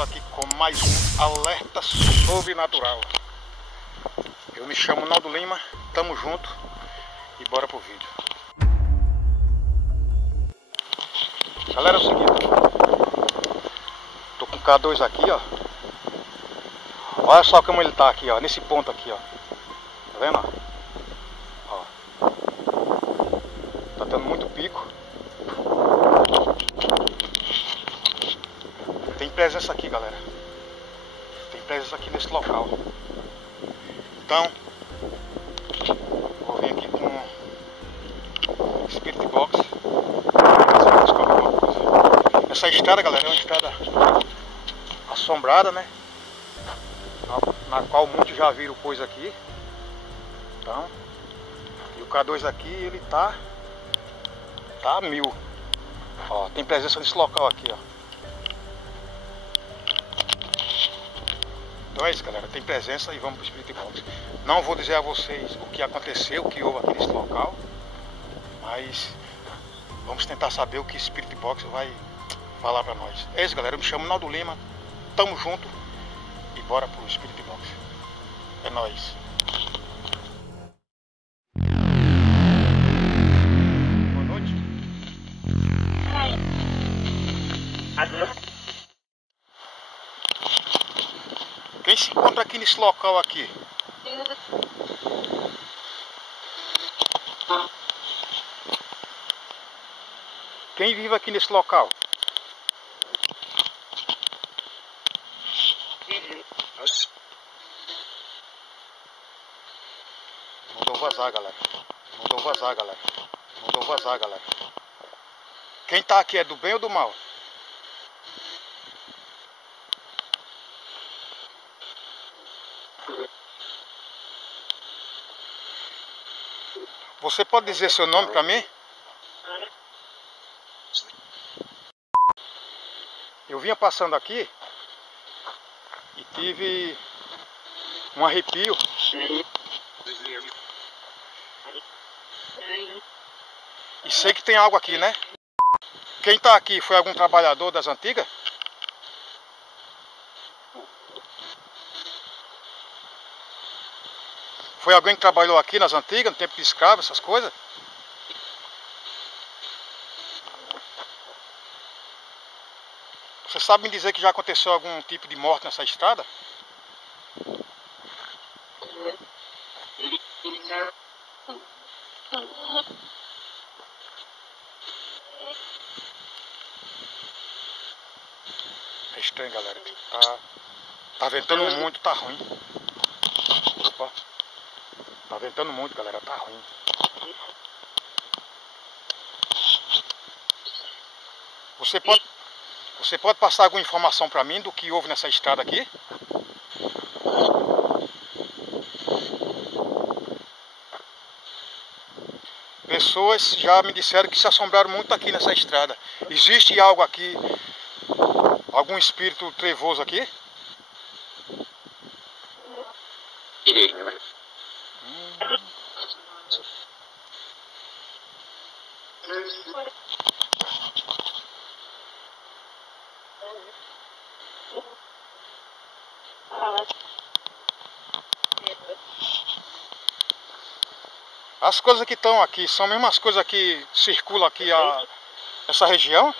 Estou aqui com mais um alerta sobrenatural. Eu me chamo Naldo Lima, tamo junto e bora pro vídeo. Galera, é o seguinte, tô com o K2 aqui, ó. Olha só como ele tá aqui, ó, nesse ponto aqui, ó. Tá vendo, ó? Tá dando muito pico. Tem presença aqui, galera. Tem presença aqui nesse local. Então, vou vir aqui com o Spirit Box. Essa estrada, galera, é uma estrada assombrada, né? Na qual muitos já viram coisa aqui. Então, e o K2 aqui, ele tá a 1000. Ó, tem presença nesse local aqui, ó. Então é isso, galera, tem presença e vamos pro Spirit Box. Não vou dizer a vocês o que aconteceu, o que houve aqui nesse local, mas vamos tentar saber o que o Spirit Box vai falar pra nós. É isso, galera, eu me chamo Naldo Lima, tamo junto e bora pro Spirit Box. É nóis. Boa noite. Quem se encontra aqui nesse local aqui? Quem vive aqui nesse local? Mandou vazar, galera. Mandou vazar, galera. Mandou vazar, galera. Quem tá aqui é do bem ou do mal? Você pode dizer seu nome pra mim? Eu vinha passando aqui e tive um arrepio. E sei que tem algo aqui, né? Quem tá aqui foi algum trabalhador das antigas? Foi alguém que trabalhou aqui nas antigas, no tempo de escravo, essas coisas? Você sabe me dizer que já aconteceu algum tipo de morte nessa estrada? É estranho, galera. Tá ventando muito, tá ruim. Opa. Tá ventando muito, galera, tá ruim. Você pode passar alguma informação pra mim do que houve nessa estrada aqui? Pessoas já me disseram que se assombraram muito aqui nessa estrada. Existe algo aqui, algum espírito trevoso aqui? As coisas que estão aqui são mesmo as coisas que circulam aqui essa região?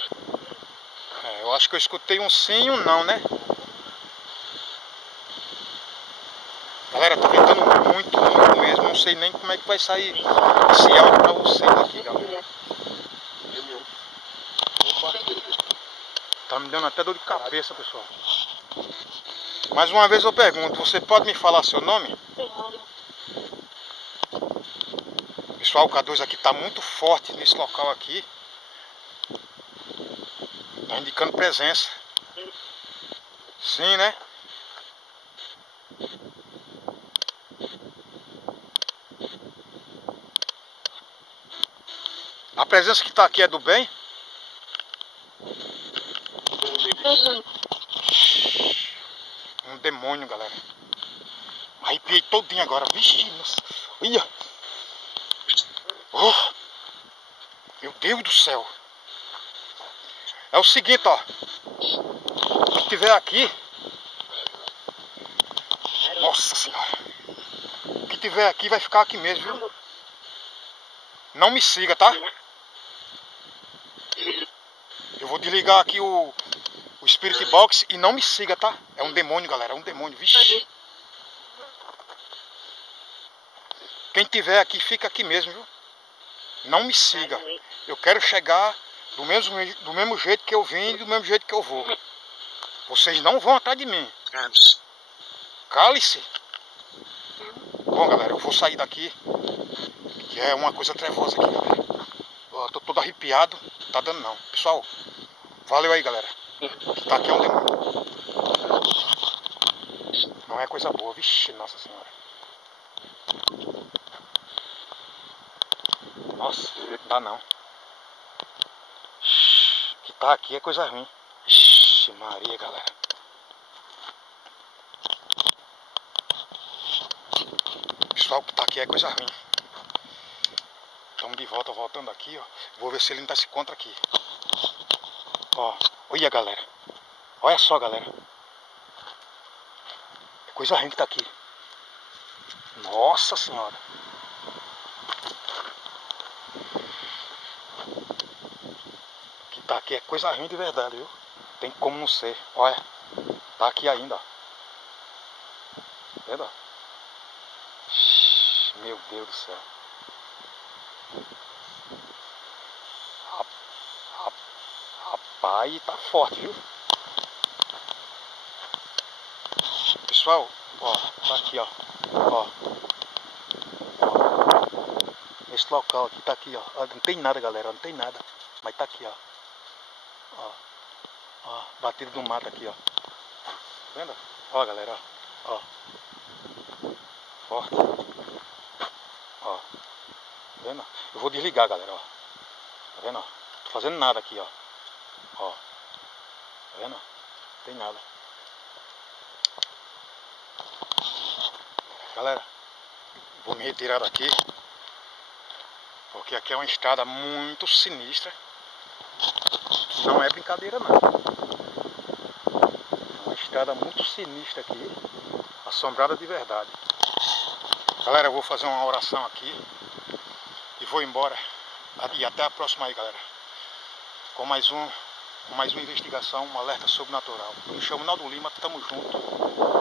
É, eu acho que eu escutei um sim e um não, né? Galera, tá ventando muito, muito mesmo. Não sei nem como é que vai sair esse áudio pra vocês aqui, galera. Opa. Tá me dando até dor de cabeça, pessoal. Mais uma vez eu pergunto, você pode me falar seu nome? Pessoal, o K2 aqui tá muito forte nesse local aqui. Tá indicando presença. Sim, né? A presença que tá aqui é do bem? Um demônio, galera. Arrepiei todinho agora. Vixe, nossa. Olha. Oh, meu Deus do céu. É o seguinte, ó. tiver aqui... Nossa senhora. O que tiver aqui vai ficar aqui mesmo, viu? Não me siga, tá? Eu vou desligar aqui o Spirit Box e não me siga, tá? É um demônio, galera. É um demônio. Vixe. Quem tiver aqui, fica aqui mesmo, viu? Não me siga. Eu quero chegar do mesmo jeito que eu vim e do mesmo jeito que eu vou. Vocês não vão atrás de mim. Cale-se. Bom, galera, eu vou sair daqui. Que é uma coisa trevosa aqui, galera. Ó, tô todo arrepiado. Não tá dando não. Pessoal, valeu aí, galera. Que tá aqui é um demônio. Não é coisa boa. Vixe, nossa senhora. Nossa, não dá não. Que tá aqui é coisa ruim. Ixi, Maria, galera. Pessoal, que tá aqui é coisa ruim. Estamos de volta, voltando aqui, ó. Vou ver se ele ainda se encontra aqui. Ó, olha, galera. Olha só, galera. É coisa ruim que tá aqui. Nossa senhora. Que tá aqui é coisa ruim de verdade, viu? Tem como não ser. Olha, tá aqui ainda, ó. Vendo? Meu Deus do céu. Rapaz, tá forte, viu? Pessoal, ó, tá aqui, ó. Ó. Esse local aqui tá aqui, ó. Não tem nada, galera, não tem nada. Mas tá aqui, ó. Ó. Ó, batido do mato aqui, ó. Tá vendo? Ó, galera, ó. Ó. Forte. Ó. Tá vendo? Eu vou desligar, galera, ó. Tá vendo? Não tô fazendo nada aqui, ó. Ó. Tá vendo? Não tem nada. Galera, vou me retirar daqui. Porque aqui é uma estrada muito sinistra. Não é brincadeira não. É uma estrada muito sinistra aqui. Assombrada de verdade. Galera, eu vou fazer uma oração aqui. E vou embora. E até a próxima aí, galera. Com mais uma investigação, um alerta sobrenatural. Eu me chamo Naldo Lima, tamo junto.